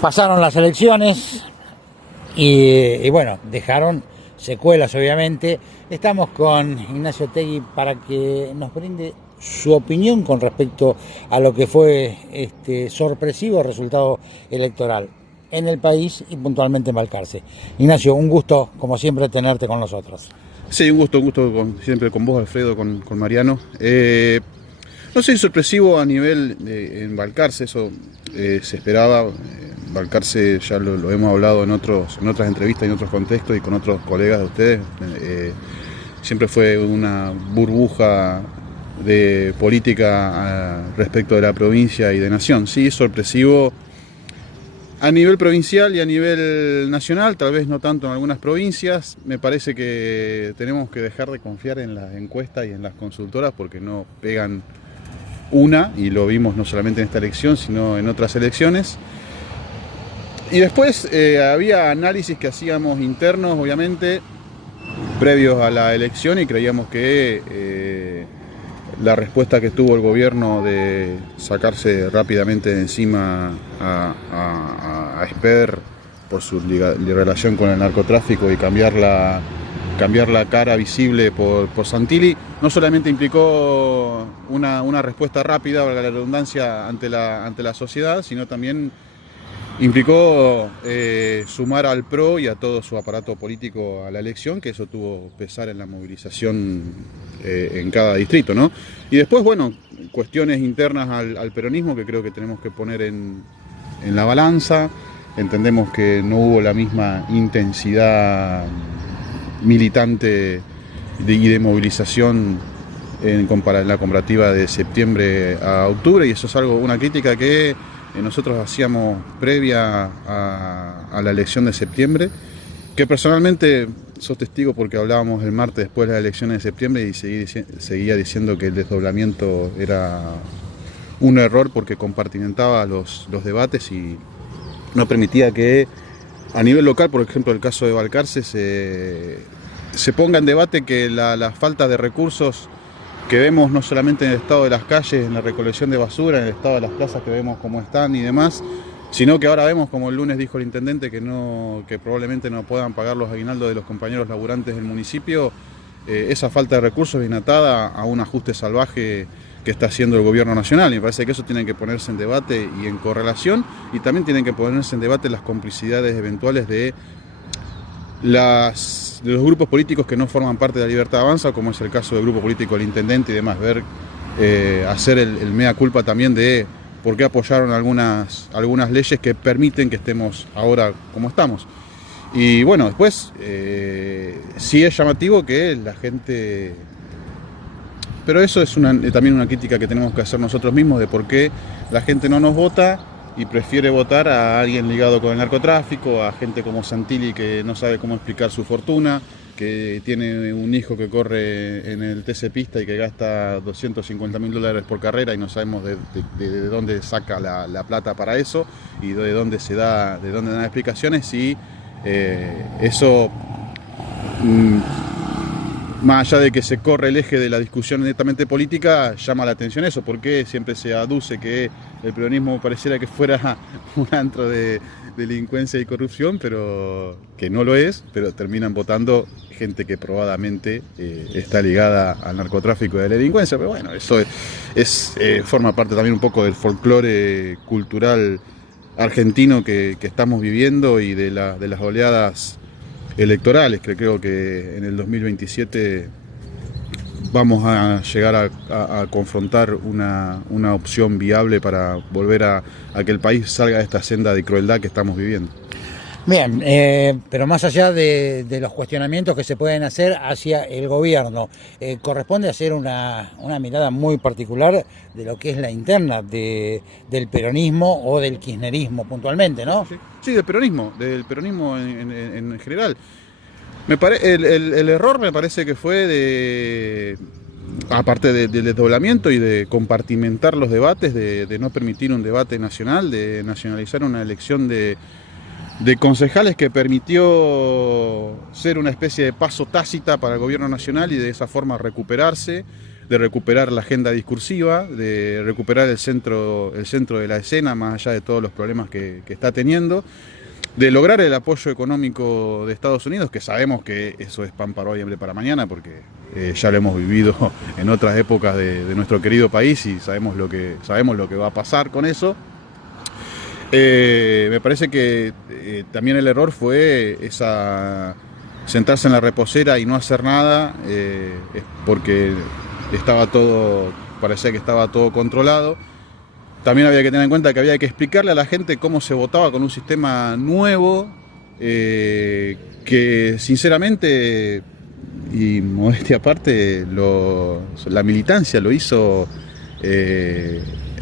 Pasaron las elecciones y bueno, dejaron secuelas obviamente. Estamos con Ignacio Tegui para que nos brinde su opinión con respecto a lo que fue este sorpresivo resultado electoral en el país y puntualmente en Balcarce. Ignacio, un gusto como siempre tenerte con nosotros. Sí, un gusto siempre con vos, Alfredo, con Mariano. No sé, sorpresivo a nivel en Balcarce, eso se esperaba. Balcarce ya lo hemos hablado en otras entrevistas y en otros contextos y con otros colegas de ustedes. Siempre fue una burbuja de política respecto de la provincia y de nación. Sí, sorpresivo a nivel provincial y a nivel nacional, tal vez no tanto en algunas provincias. Me parece que tenemos que dejar de confiar en las encuestas y en las consultoras porque no pegan una, y lo vimos no solamente en esta elección, sino en otras elecciones. Y después había análisis que hacíamos internos, obviamente, previos a la elección, y creíamos que la respuesta que tuvo el gobierno de sacarse rápidamente de encima a Esper por su relación con el narcotráfico y cambiar la cara visible por Santilli, no solamente implicó una respuesta rápida, valga la redundancia, ante la sociedad, sino también implicó sumar al PRO y a todo su aparato político a la elección, que eso tuvo pesar en la movilización en cada distrito, ¿no? Y después, bueno, cuestiones internas al peronismo que creo que tenemos que poner en la balanza. Entendemos que no hubo la misma intensidad militante y de movilización en la comparativa de septiembre a octubre, y eso es una crítica que nosotros hacíamos previa a la elección de septiembre, que personalmente sos testigo porque hablábamos el martes después de las elecciones de septiembre y seguía diciendo que el desdoblamiento era un error porque compartimentaba los debates y no permitía que a nivel local, por ejemplo el caso de Balcarce, se ponga en debate que la falta de recursos que vemos no solamente en el estado de las calles, en la recolección de basura, en el estado de las plazas que vemos cómo están y demás, sino que ahora vemos, como el lunes dijo el intendente, que probablemente no puedan pagar los aguinaldos de los compañeros laburantes del municipio. Esa falta de recursos viene atada a un ajuste salvaje que está haciendo el gobierno nacional, y me parece que eso tiene que ponerse en debate y en correlación, y también tienen que ponerse en debate las complicidades eventuales de los grupos políticos que no forman parte de la Libertad Avanza, como es el caso del grupo político del intendente y demás, hacer el mea culpa también de por qué apoyaron algunas leyes que permiten que estemos ahora como estamos. Y bueno, después sí es llamativo que la gente... Pero eso es también una crítica que tenemos que hacer nosotros mismos de por qué la gente no nos vota y prefiere votar a alguien ligado con el narcotráfico, a gente como Santilli que no sabe cómo explicar su fortuna, que tiene un hijo que corre en el TC Pista y que gasta $250.000 por carrera y no sabemos de dónde saca la plata para eso y de dónde dan explicaciones, y eso... Más allá de que se corre el eje de la discusión netamente política, llama la atención eso, porque siempre se aduce que el peronismo pareciera que fuera un antro de delincuencia y corrupción, pero que no lo es, pero terminan votando gente que probadamente está ligada al narcotráfico y a la delincuencia. Pero bueno, eso forma parte también un poco del folclore cultural argentino que estamos viviendo y de las oleadas electorales, que creo que en el 2027 vamos a llegar a confrontar una opción viable para volver a que el país salga de esta senda de crueldad que estamos viviendo. Bien, pero más allá de los cuestionamientos que se pueden hacer hacia el gobierno, corresponde hacer una mirada muy particular de lo que es la interna del peronismo o del kirchnerismo puntualmente, ¿no? Sí, del peronismo en general. El error me parece que fue aparte del desdoblamiento y de compartimentar los debates, de no permitir un debate nacional, de nacionalizar una elección de concejales que permitió ser una especie de paso tácita para el gobierno nacional y de esa forma recuperarse de recuperar la agenda discursiva, de recuperar el centro de la escena, más allá de todos los problemas que está teniendo, de lograr el apoyo económico de Estados Unidos, que sabemos que eso es pan para hoy, hambre para mañana, porque ya lo hemos vivido en otras épocas de nuestro querido país y sabemos lo que va a pasar con eso. Me parece que también el error fue sentarse en la reposera y no hacer nada, porque parecía que estaba todo controlado. También había que tener en cuenta que había que explicarle a la gente cómo se votaba con un sistema nuevo, que sinceramente, y modestia aparte, la militancia lo hizo,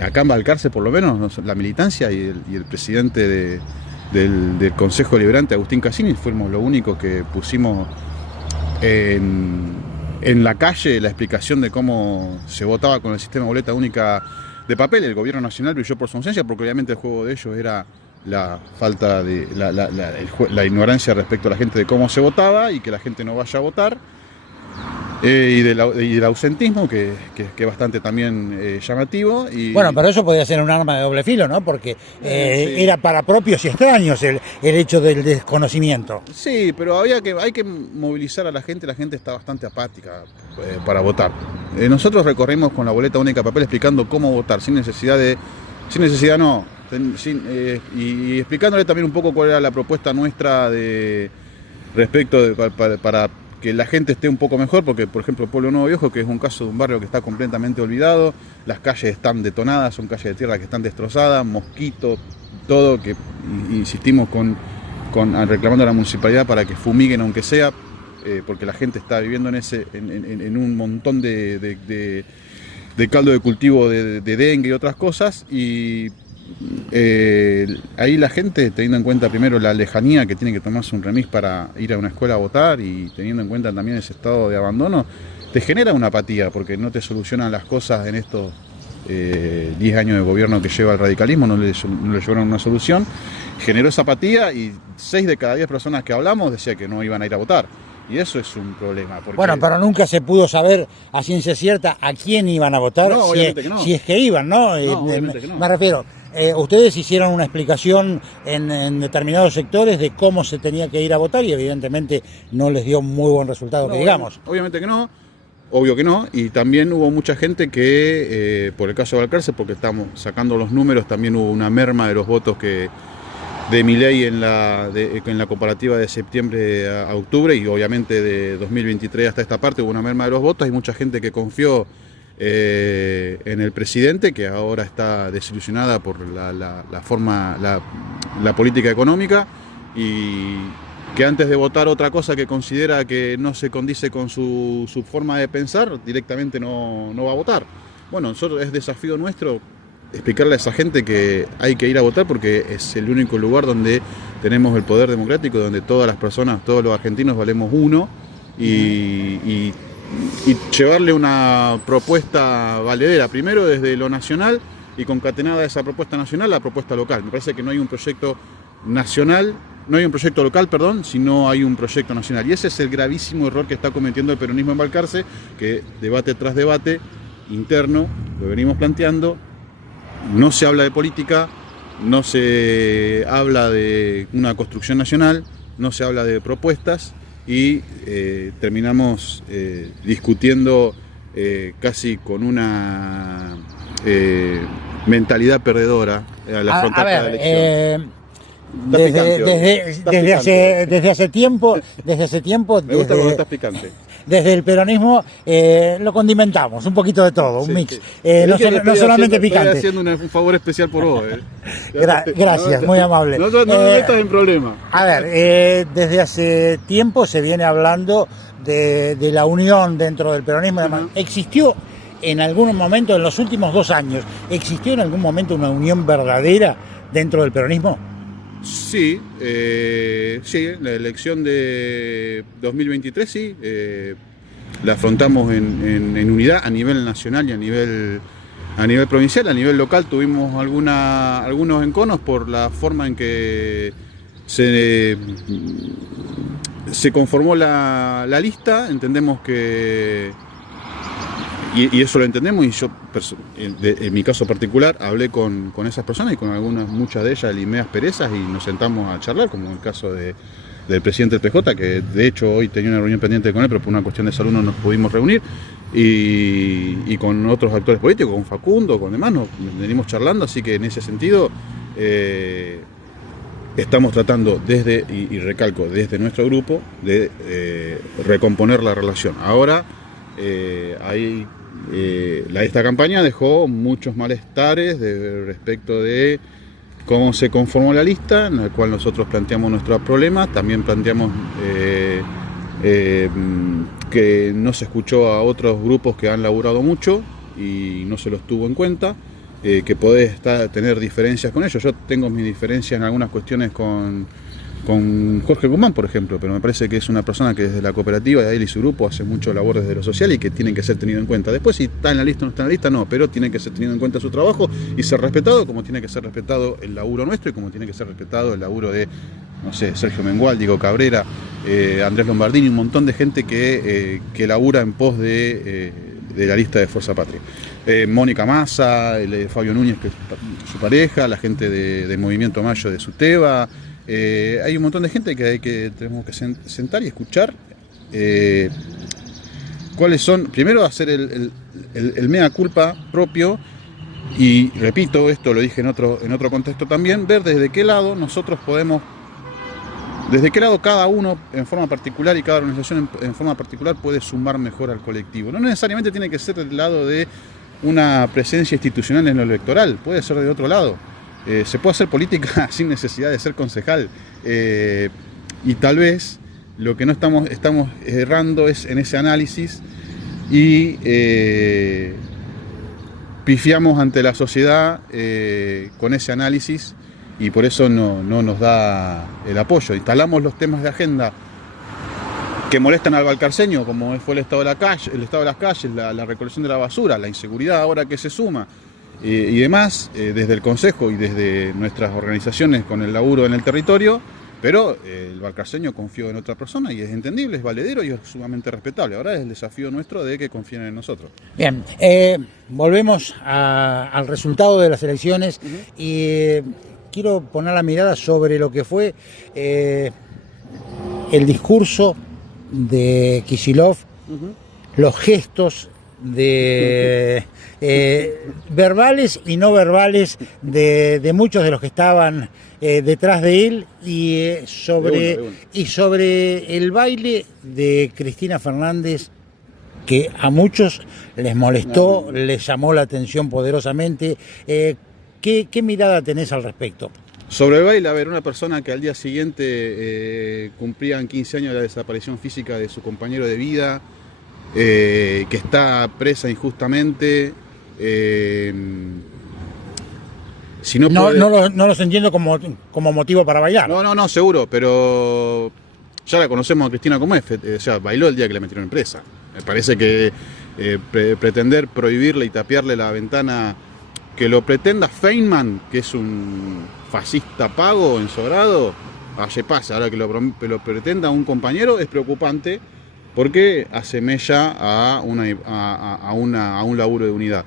acá en Balcarce por lo menos, la militancia y el presidente del Consejo Deliberante, Agustín Cassini, fuimos los únicos que pusimos en la calle la explicación de cómo se votaba con el sistema boleta única de papel. El gobierno nacional brilló por su ausencia, porque obviamente el juego de ellos era la falta de la ignorancia respecto a la gente de cómo se votaba y que la gente no vaya a votar, y del ausentismo, que es bastante también llamativo. Bueno, pero eso podía ser un arma de doble filo, ¿no? Porque sí, era para propios y extraños el hecho del desconocimiento. Sí, pero hay que movilizar a la gente está bastante apática para votar. Nosotros recorrimos con la boleta única de papel explicando cómo votar, y explicándole también un poco cuál era la propuesta nuestra para que la gente esté un poco mejor, porque por ejemplo Pueblo Nuevo Viejo, que es un caso de un barrio que está completamente olvidado, las calles están detonadas, son calles de tierra que están destrozadas, mosquitos, todo, que insistimos reclamando a la municipalidad para que fumiguen aunque sea, porque la gente está viviendo en un montón de caldo de cultivo de dengue y otras cosas, y ahí la gente, teniendo en cuenta primero la lejanía que tiene que tomarse un remis para ir a una escuela a votar, y teniendo en cuenta también ese estado de abandono, te genera una apatía, porque no te solucionan las cosas en estos 10 años de gobierno que lleva el radicalismo, no le llevaron una solución, generó esa apatía, y 6 de cada 10 personas que hablamos decía que no iban a ir a votar. Y eso es un problema. Porque... Bueno, pero nunca se pudo saber a ciencia cierta a quién iban a votar, no, obviamente que no. Si es que iban, ¿no? Obviamente que no. Me refiero, ustedes hicieron una explicación en determinados sectores de cómo se tenía que ir a votar, y evidentemente no les dio muy buen resultado, que digamos. Obviamente que no, obvio que no, y también hubo mucha gente que, por el caso de Balcarce, porque estamos sacando los números, también hubo una merma de los votos de Milei en la comparativa de septiembre a octubre, y obviamente de 2023 hasta esta parte hubo una merma de los votos. Hay mucha gente que confió en el presidente, que ahora está desilusionada por la política económica, y que antes de votar otra cosa que considera que no se condice con su forma de pensar, directamente no va a votar. Bueno, nosotros, es desafío nuestro explicarle a esa gente que hay que ir a votar, porque es el único lugar donde tenemos el poder democrático, donde todas las personas, todos los argentinos valemos uno, y llevarle una propuesta valedera, primero desde lo nacional, y concatenada a esa propuesta nacional, la propuesta local. Me parece que no hay un proyecto local, sino hay un proyecto nacional. Y ese es el gravísimo error que está cometiendo el peronismo en Balcarce, que debate tras debate interno, lo venimos planteando, no se habla de política, no se habla de una construcción nacional, no se habla de propuestas, y terminamos discutiendo casi con una mentalidad perdedora al afrontar cada elección. Desde hace tiempo, me gusta cuando estás picante. Desde el peronismo lo condimentamos, un poquito de todo, un mix. No solamente picante. Estoy haciendo un favor especial por vos. Gracias, muy amable. No me metas en problema. A ver, desde hace tiempo se viene hablando de la unión dentro del peronismo. ¿Existió en algún momento, en los últimos 2 años, existió en algún momento una unión verdadera dentro del peronismo? Sí, la elección de 2023 sí, la afrontamos en unidad a nivel nacional y a nivel provincial. A nivel local tuvimos algunos enconos por la forma en que se conformó la lista. Entendemos que y eso lo entendemos, y yo, en mi caso particular, hablé con esas personas y con muchas de ellas, limeas perezas, y nos sentamos a charlar, como en el caso del presidente del PJ, que de hecho hoy tenía una reunión pendiente con él, pero por una cuestión de salud no nos pudimos reunir, y con otros actores políticos, con Facundo, con demás, nos venimos charlando, así que en ese sentido estamos tratando y recalco, desde nuestro grupo, de recomponer la relación. Ahora, esta campaña dejó muchos malestares respecto de cómo se conformó la lista, en la cual nosotros planteamos nuestros problemas, también planteamos que no se escuchó a otros grupos que han laburado mucho y no se los tuvo en cuenta, que podés tener diferencias con ellos. Yo tengo mis diferencias en algunas cuestiones con Jorge Guzmán, por ejemplo, pero me parece que es una persona que desde la cooperativa, de él y su grupo, hace mucho labor desde lo social y que tienen que ser tenido en cuenta. Después, si está en la lista o no está en la lista, no, pero tiene que ser tenido en cuenta su trabajo y ser respetado, como tiene que ser respetado el laburo nuestro y como tiene que ser respetado el laburo de, no sé, Sergio Mengual, Diego Cabrera, Andrés Lombardini, un montón de gente que labura en pos de la lista de Fuerza Patria. Mónica Massa, Fabio Núñez, que es su pareja, la gente de Movimiento Mayo de Suteba. Hay un montón de gente que tenemos que sentar y escuchar cuáles son, primero hacer el mea culpa propio, y repito, esto lo dije en otro contexto también, ver desde qué lado nosotros podemos, desde qué lado cada uno en forma particular y cada organización en forma particular puede sumar mejor al colectivo. No necesariamente tiene que ser del lado de una presencia institucional en lo electoral, puede ser de otro lado. Se puede hacer política sin necesidad de ser concejal, y tal vez lo que no estamos errando es en ese análisis y pifiamos ante la sociedad con ese análisis, y por eso no nos da el apoyo. Instalamos los temas de agenda que molestan al valcarceño, como fue el estado de las calles, la recolección de la basura, la inseguridad ahora que se suma, y demás, desde el Consejo y desde nuestras organizaciones con el laburo en el territorio, pero el valcarceño confió en otra persona y es entendible, es valedero y es sumamente respetable. Ahora es el desafío nuestro de que confíen en nosotros. Bien, volvemos al resultado de las elecciones. Y quiero poner la mirada sobre lo que fue el discurso de Kicillof, los gestos verbales y no verbales de muchos de los que estaban detrás de él, y sobre el baile de Cristina Fernández, que a muchos les molestó, les llamó la atención poderosamente. ¿Qué mirada tenés al respecto? Sobre el baile, a ver, una persona que al día siguiente cumplían 15 años de la desaparición física de su compañero de vida, que está presa injustamente, si no los entiendo como motivo para bailar. No, seguro, pero ya la conocemos a Cristina como es, o sea, bailó el día que la metieron en presa. Me parece que pretender prohibirle y tapiarle la ventana, que lo pretenda Feynman, que es un fascista pago, ensobrado, allá pasa. Ahora que lo pretenda un compañero es preocupante, porque asemella a un laburo de unidad.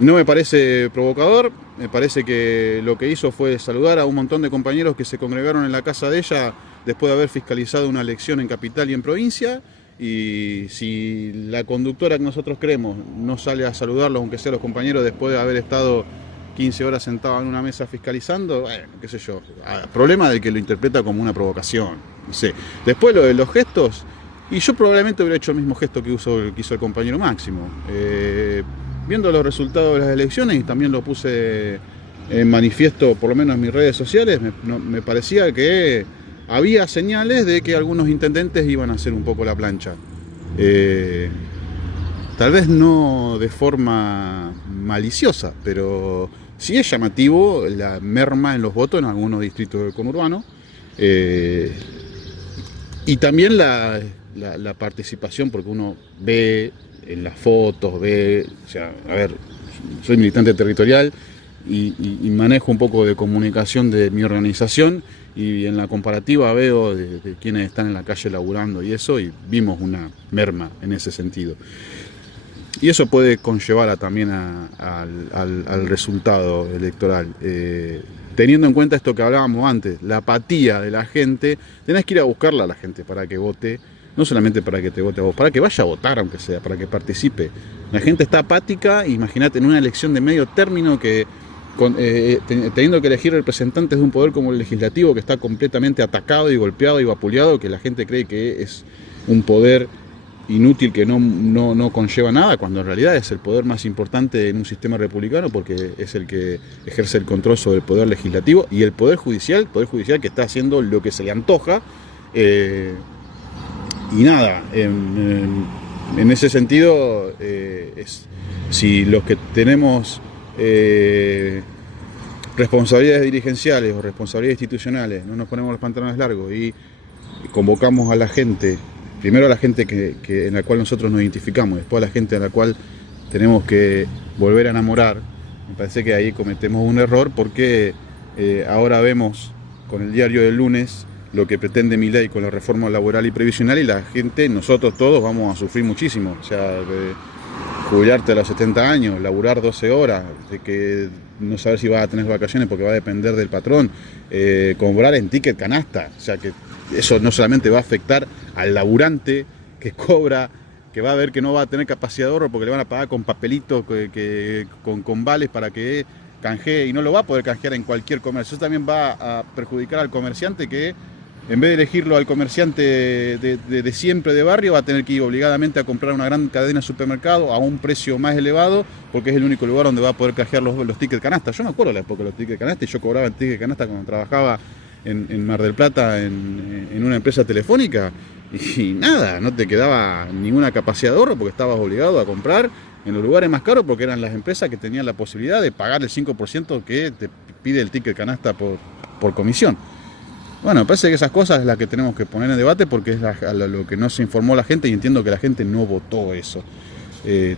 No me parece provocador, me parece que lo que hizo fue saludar a un montón de compañeros que se congregaron en la casa de ella después de haber fiscalizado una elección en capital y en provincia, y si la conductora que nosotros creemos no sale a saludarlos, aunque sea los compañeros, después de haber estado 15 horas sentado en una mesa fiscalizando, bueno, qué sé yo, problema del que lo interpreta como una provocación, no sé. Después lo de los gestos, y yo probablemente hubiera hecho el mismo gesto que hizo el compañero Máximo. Viendo los resultados de las elecciones, y también lo puse en manifiesto, por lo menos en mis redes sociales, me parecía que había señales de que algunos intendentes iban a hacer un poco la plancha. Tal vez no de forma maliciosa, pero sí es llamativo la merma en los votos en algunos distritos del conurbano. Y también la participación, porque uno ve en las fotos, o sea, a ver, soy militante territorial y manejo un poco de comunicación de mi organización, y en la comparativa veo de quienes están en la calle laburando y eso, y vimos una merma en ese sentido. Y eso puede conllevar también al resultado electoral. Teniendo en cuenta esto que hablábamos antes, la apatía de la gente, tenés que ir a buscarla a la gente para que vote, no solamente para que te vote a vos, para que vaya a votar aunque sea, para que participe. La gente está apática, imagínate en una elección de medio término que teniendo que elegir representantes de un poder como el legislativo que está completamente atacado y golpeado y vapuleado, que la gente cree que es un poder inútil que no conlleva nada, cuando en realidad es el poder más importante en un sistema republicano porque es el que ejerce el control sobre el poder legislativo y el poder judicial que está haciendo lo que se le antoja. Y nada, en ese sentido, si los que tenemos responsabilidades dirigenciales o responsabilidades institucionales no nos ponemos los pantalones largos y convocamos a la gente, primero a la gente en la cual nosotros nos identificamos, después a la gente a la cual tenemos que volver a enamorar, me parece que ahí cometemos un error porque ahora vemos con el diario del lunes lo que pretende Milei con la reforma laboral y previsional y la gente, nosotros todos vamos a sufrir muchísimo. O sea, jubilarte a los 70 años, laburar 12 horas, de que no saber si vas a tener vacaciones porque va a depender del patrón, cobrar en ticket canasta, o sea que eso no solamente va a afectar al laburante que cobra, que va a ver que no va a tener capacidad de ahorro porque le van a pagar con papelitos, con vales para que canjee y no lo va a poder canjear en cualquier comercio. Eso también va a perjudicar al comerciante que en vez de elegirlo al comerciante de siempre de barrio, va a tener que ir obligadamente a comprar una gran cadena de supermercado a un precio más elevado, porque es el único lugar donde va a poder canjear los tickets canasta. Yo me acuerdo de la época de los tickets canasta y yo cobraba el ticket canasta cuando trabajaba en Mar del Plata en una empresa telefónica y nada, no te quedaba ninguna capacidad de ahorro porque estabas obligado a comprar en los lugares más caros porque eran las empresas que tenían la posibilidad de pagar el 5% que te pide el ticket canasta por comisión. Bueno, parece que esas cosas es las que tenemos que poner en debate porque es lo que no se informó la gente y entiendo que la gente no votó eso.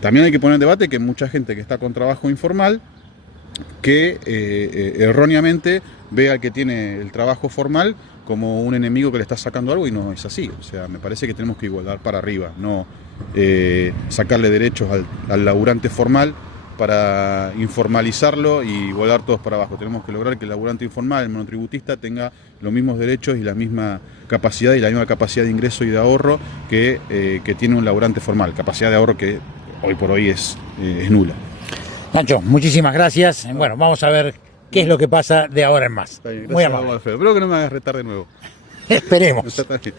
También hay que poner en debate que mucha gente que está con trabajo informal, que erróneamente ve al que tiene el trabajo formal como un enemigo que le está sacando algo y no es así. O sea, me parece que tenemos que igualar para arriba, no sacarle derechos al laburante formal para informalizarlo y volar todos para abajo. Tenemos que lograr que el laburante informal, el monotributista, tenga los mismos derechos y la misma capacidad y la misma capacidad de ingreso y de ahorro que tiene un laburante formal. Capacidad de ahorro que hoy por hoy es nula. Nacho, muchísimas gracias. Bueno, vamos a ver qué es lo que pasa de ahora en más. Está bien, muy amable. Espero que no me hagas retar de nuevo. Esperemos. Está bien.